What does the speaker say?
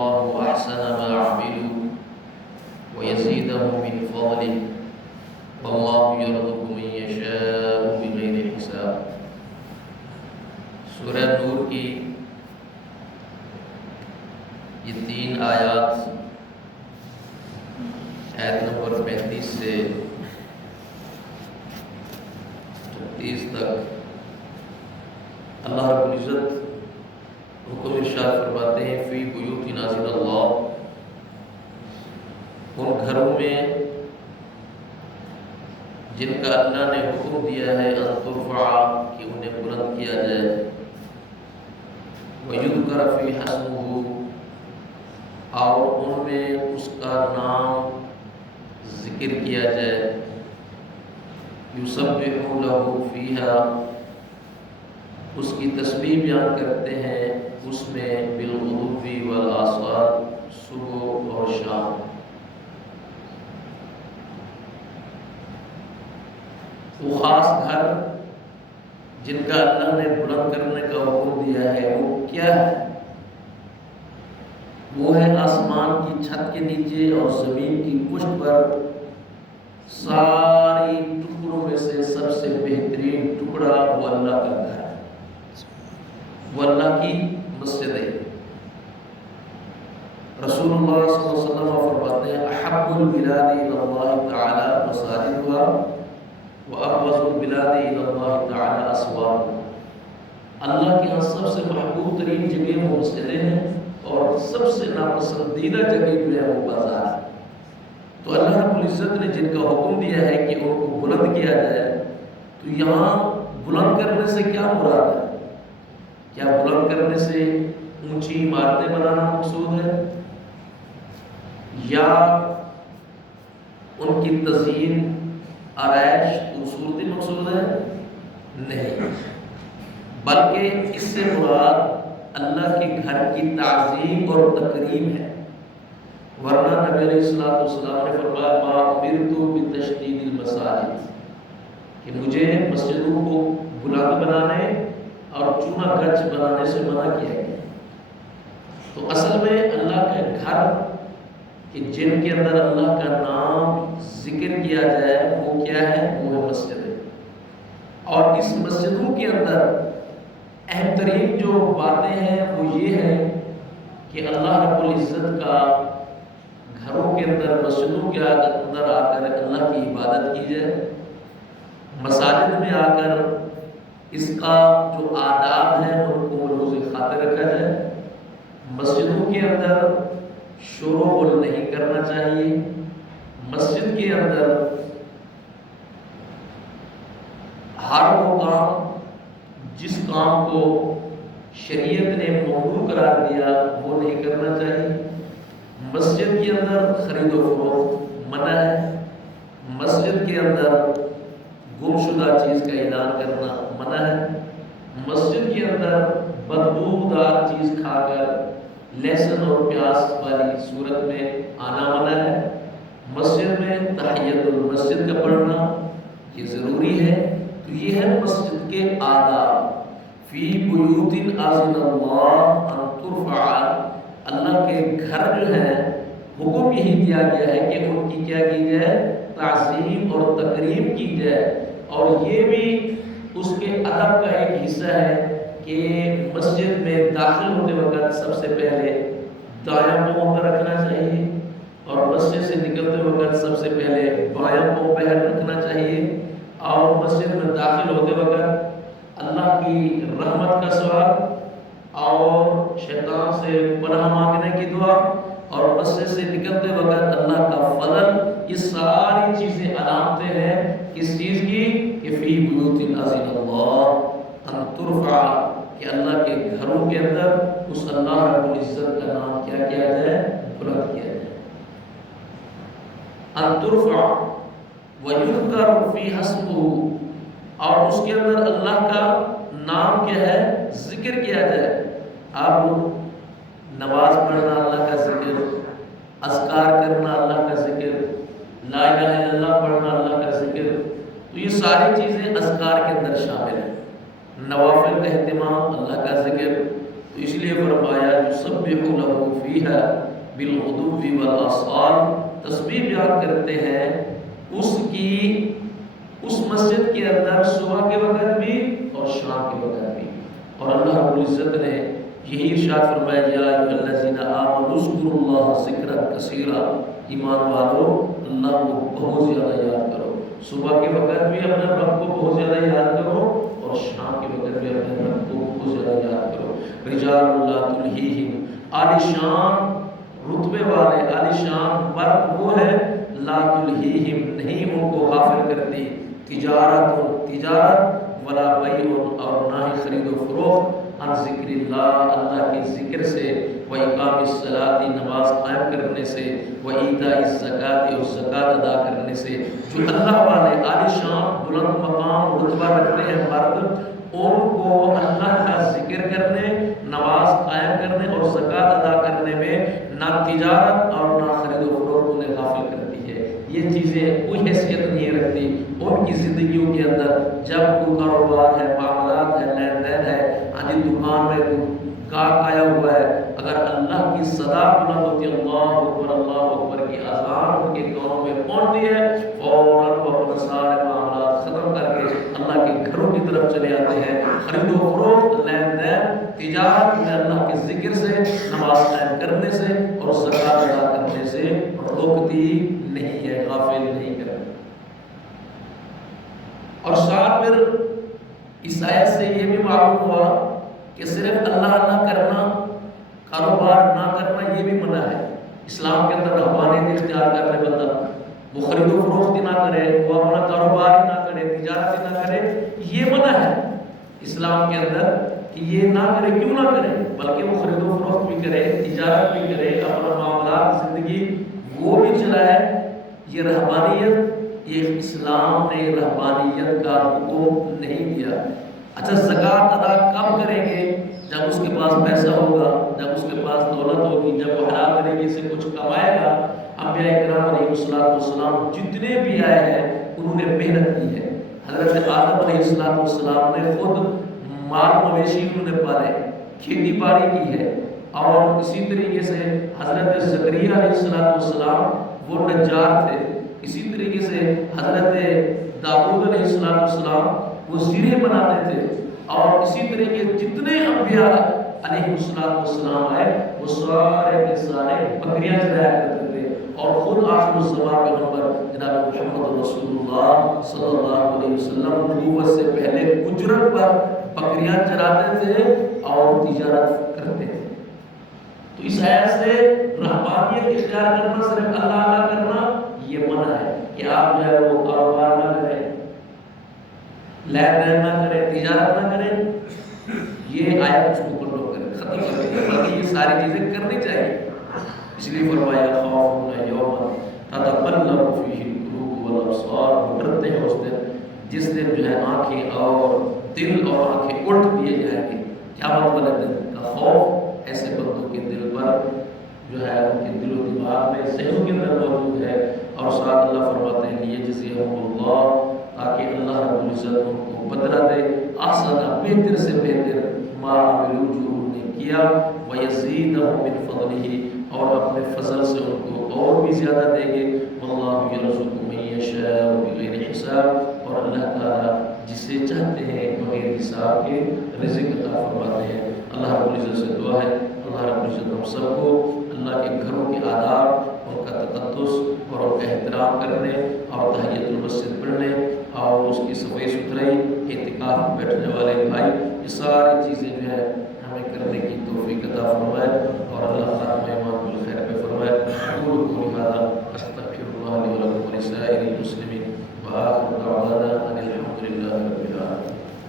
الله أحسن ما عملوا ويزيدهم من فضله والله يرزق من يشاء بغير حساب۔ سورہ نور کی یہ 3 آیات آیت نمبر 35 سے 36 تک اللہ رب العزت حکم ارشاد فرماتے ہیں فی بیوت نازل اللہ، ان گھروں میں جن کا اللہ نے حکم دیا ہے ان ترفع کہ انہیں بلند کیا جائے، وَيُذْكَرَ فِيهَا اسْمُهُ اور ان میں اس کا نام ذکر کیا جائے، يُسَبِّحُ لَهُ فِيهَا اس کی تسبیح بیان کرتے ہیں اس میں بالغدو والآصال صبح اور شام۔ وہ خاص گھر جن کا اللہ نے بلند کرنے کا حکم دیا ہے وہ کیا ہے؟ وہ ہے آسمان کی چھت کے نیچے اور زمین کی پشت پر ساری ٹکڑوں میں سے سب سے بہترین ٹکڑا وہ اللہ کا گھر ہے، وہ اللہ کی مسجد ہے۔ رسول اللہ صلی اللہ علیہ وسلم فرماتے ہیں احب البلاد الی اللہ تعالی مساجدها وابغض البلاد الی اللہ تعالی اسواقها، اللہ کے ہاں سب سے محبوب ترین جگہ وہ مسجدیں ہیں اور سب سے ناپسندیدہ جگہ جو ہے وہ بازار ہے۔ تو اللہ رب العزت نے جن کا حکم دیا ہے کہ ان کو بلند کیا جائے، تو یہاں بلند کرنے سے کیا مراد ہے؟ کیا بلند کرنے سے اونچی عمارتیں بنانا مقصود ہے، یا ان کی تزئین آرائش خوبصورتی مقصود ہے؟ نہیں، بلکہ اس سے مراد اللہ کے گھر کی تعظیم اور تکریم ہے۔ ورنہ نبی علیہ السلام نے فرمایا ما امرت بتشدید المساجد کہ مجھے مسجدوں کو بلند بنانے اور چونا گچ بنانے سے منع کیا گیا۔ تو اصل میں اللہ کا گھر کہ جن کے اندر اللہ کا نام ذکر کیا جائے وہ کیا ہے؟ وہ ہے مسجد ہے۔ اور اس مسجدوں کے اندر اہم ترین جو باتیں ہیں وہ یہ ہے کہ اللہ رب العزت کا گھروں کے اندر مسجدوں کے اندر آ کر اللہ کی عبادت کی جائے، مساجد میں آ کر اس کا جو آداب ہیں ان کو ملحوظ خاطر رکھا جائے، مسجدوں کے اندر شور و غل نہیں کرنا چاہیے، مسجد کے اندر ہر وہ کام جس کام کو شریعت نے ممنوع قرار دیا وہ نہیں کرنا چاہیے، مسجد کے اندر خرید و فروخت منع ہے، مسجد کے اندر گم شدہ چیز کا اعلان کرنا منع ہے، مسجد کے اندر بدبودار چیز کھا کر لہسن اور پیاز والی صورت میں آنا منع ہے، مسجد میں تحیت المسجد کا پڑھنا یہ ضروری ہے۔ تو یہ ہے مسجد کے آداب۔ فی بیوت اذن اللہ ان ترفع، اللہ کے گھر جو ہیں حکم یہی دیا گیا ہے کہ ان کی کیا کی جائے؟ تعظیم اور تکریم کی جائے۔ اور یہ بھی اس کے ادب کا ایک حصہ ہے کہ مسجد میں داخل ہوتے وقت سب سے پہلے دایاں پاؤں پر رکھنا چاہیے، اور مسجد سے نکلتے وقت سب سے پہلے بایاں پاؤں پہ رکھنا چاہیے، اور مسجد میں داخل ہوتے وقت اللہ کی رحمت کا سوال اور شیطان سے پناہ مانگنے کی دعا، اور مسجد سے نکلتے وقت اللہ کا فضل، یہ ساری چیزیں علامتیں ہیں کس چیز کی؟ کہ فی بیوت اذن اللہ ان ترفع، کہ اللہ کے گھروں کے اندر اس اللہ رب العزت کا نام کیا کیا جائے؟ بلند کیا جائے۔ ان ترفع وَيُذْكَرُ فِيهَا اسْمُهُ، اور اس کے اندر اللہ کا نام کیا ہے؟ ذکر کیا جائے۔ آپ نماز پڑھنا اللہ کا ذکر، اذکار کرنا اللہ کا ذکر، لا الہ الا اللہ پڑھنا اللہ کا ذکر، تو یہ ساری چیزیں اذکار کے اندر شامل ہیں۔ نوافل کا اہتمام، اللہ کا ذکر، تو اس لیے فرمایا یسبح لہ فیہا بالغدو والآصال، تسبیح بیان کرتے ہیں اس کی اس مسجد کے اندر صبح کے وقت بھی اور شام کے وقت بھی۔ اور اللہ رب العزت نے یہی ارشاد فرمایا یا ایھا الذین آمنوا اذکروا اللہ ذکرا کثیرا، ایمان والو اللہ کو بہت زیادہ یاد کرو، صبح کے وقت بھی اپنے رب کو بہت زیادہ یاد کرو اور شام کے وقت بھی اپنے رب کو بہت زیادہ یاد کرو۔ رجال لا تلہیہم، عالی شان رتبے والے، عالی شان مرد وہ ہے لا تلہیہم، نہیں ان کو غافل کرتی، تجارت ولا بیع، اور نہ ہی خرید و فروخت، عن ذکر اللہ، اللہ کے ذکر سے، وإقام الصلاۃ، نماز قائم کرنے سے، وإیتاء الزکاۃ، اور زکوٰۃ ادا کرنے سے۔ جو اللہ والے عالی شان بلند مقام رتبہ رکھتے ہیں مرد، ان کو اللہ کا ذکر کرنے، نماز قائم کرنے اور زکوٰۃ ادا کرنے میں نہ تجارت اور نہ خرید و فروخت انہیں غافل کرتی ہے۔ یہ چیزیں کوئی حیثیت نہیں رکھتی ان کی زندگیوں کے اندر۔ جب کوئی کاروبار ہے، معاملات ہے، لین دین ہے، آج دکان میں گاہک آیا ہوا ہے، اگر اللہ کی صدا بلند ہوتی ہے، اللہ اکبر کی اذان ان کے کانوں میں پہنچتی ہے، فوراً وہ اپنے سارے معاملات ختم کر کے اللہ کے گھروں کی طرف چلے آتے ہیں۔ خرید و فروخت، لین دین، تجارت میں اللہ کے ذکر سے، نماز قائم کرنے سے اور زکوٰۃ ادا کرنے سے روکتی نہیں ہے، غافل نہیں کرتی۔ اور ساتھ پھر اس آیت سے یہ بھی معلوم ہوا کہ صرف اللہ اللہ کرنا، کاروبار نہ کرنا یہ بھی منع ہے۔ اسلام کے اندر رہبانیت اختیار کر لے بندہ، وہ خرید و فروخت ہی نہ کرے، وہ اپنا کاروبار ہی نہ کرے، تجارت ہی نہ کرے، یہ منع ہے اسلام کے اندر کہ یہ نہ کرے۔ کیوں نہ کرے؟ بلکہ وہ خرید و فروخت بھی کرے، تجارت بھی کرے، اپنا معاملات زندگی وہ بھی چلائے۔ یہ رہبانیت، یہ اسلام نے رہبانیت کا حکم نہیں دیا۔ اچھا زکوٰۃ ادا کب کریں گے؟ جب اس کے پاس پیسہ ہوگا، جب اس کے پاس دولت ہوگی، جب وہ حلال طریقے سے کچھ کمائے گا۔ انبیاء کرام علیہ السلام جتنے بھی آئے ہیں انہوں نے محنت کی ہے۔ حضرت آدم علیہ السلام نے خود مال مویشی انہوں نے پالے، کھیتی باڑی کی ہے، اور اسی طریقے سے حضرت زکریا علیہ السلام وہ نجار تھے، اسی طریقے سے حضرت داؤد علیہ السلام وہ زیرے بناتے تھے، اور اسی طریقے جتنے انبیاء علیہ السلام آئے وہ سارے کے سارے بکریاں چرایا کرتے تھے، اور خود آخر الزمان پیغمبر جناب محمد رسول اللہ صلی اللہ علیہ وسلم نبوت سے پہلے اجرت پر بکریاں چراتے تھے اور تجارت کرتے تھے۔ تو اس آیت سے رہبانیت اختیار کرنا، صرف اللہ اللہ کرنا یہ منع ہے کہ آپ جو ہے وہ کاروبار نہ کریں، لین دین نہ کریں، تجارت نہ کریں۔ یہ آیت اس کو کنٹرول کرے، ختم کر دے، بلکہ یہ ساری چیزیں کرنی چاہیے۔ اس لیے فرمایا خافون یوما تتقلب فیہ القلوب والابصار، ڈرتے ہیں اس دن جس دن جو ہے آنکھیں اور دل اور آنکھیں الٹ دیے جائیں گے۔ قیامت والے دن کا خوف ایسے بندوں کے دل پر جو ہے ان کے دل و دماغ میں، ذہنوں کے اندر موجود ہے۔ اور ساتھ اللہ فرماتے ہیں لیجزیہم اللہ، تاکہ اللہ رب العزت ان کو بدلہ دے احسن، بہتر سے بہتر ما عملوا جو انہوں نے کیا، ویزیدہم من فضلہ، اور اپنے فضل سے ان کو اور بھی زیادہ دیں گے۔ واللہ یرزق من یشاء بغیر حساب، اور اللہ تعالیٰ جسے چاہتے ہیں بغیر حساب کے رزق عطا فرماتے ہیں۔ اللہ رب العزت سے دعا ہے اللہ رب العزت ہم سب کو اللہ کے گھروں کے آداب، ان کا تقدس اور ان کا احترام کرنے اور تحیۃ المسجد پڑھنے اور اس کی صفائی ستھرائی، اعتکاف میں بیٹھنے والے بھائی، یہ ساری چیزیں جو ہے